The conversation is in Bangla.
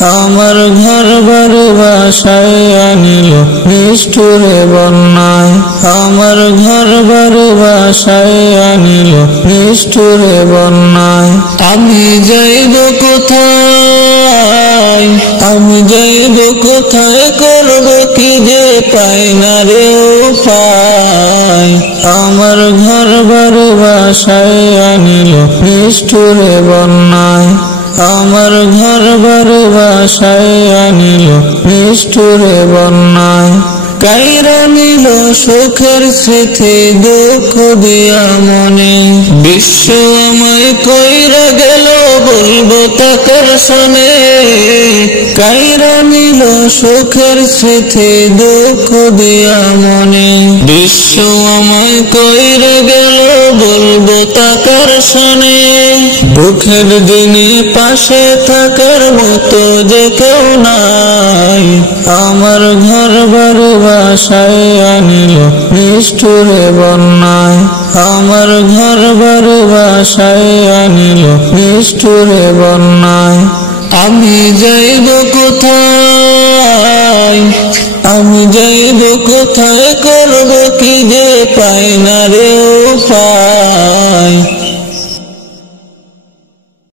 আমার ঘর বাড়ি ভাসায় আনিল নিষ্ঠুরে বন্যায়। আমার ঘর বাড়ি ভাসায় আনিল নিষ্ঠুরে বন্যায়। আমি যাইব কোথায়, আমি যাইব কোথায়, করব কি যে পাই না রে উপায়। আমার ঘর বাড়ি ভাসায় আনিল নিষ্ঠুরে বন্যায়। আমার ঘর বাড়ি ভাসায় আনিল নিষ্ঠুরে বন্যায়। কাইরা নিল সুখের স্মৃতি দুঃখ দিয়া মনে। বিশ্ব আমায় কইরা গেল বলবো তাকার শোনে। কাইরা নিল সুখের স্মৃতি দুঃখ দিয়া মনে। বিশ্ব আমায় কইরা গেল বলবো তাকার শোনে। দুঃখের দিনে পাশে থাকার মতো যে কেউ নাই। আমার ঘর বাড়ি ভাসায় আনিল নিষ্ঠুরে বন্যায়। আমার ঘর বাড়ি ভাসায় আনিল নিষ্ঠুরে বন্যায়। আমি যাইব কোথায়, আমি যাইব কোথায়, করব কি যে পাই না রে উপায়।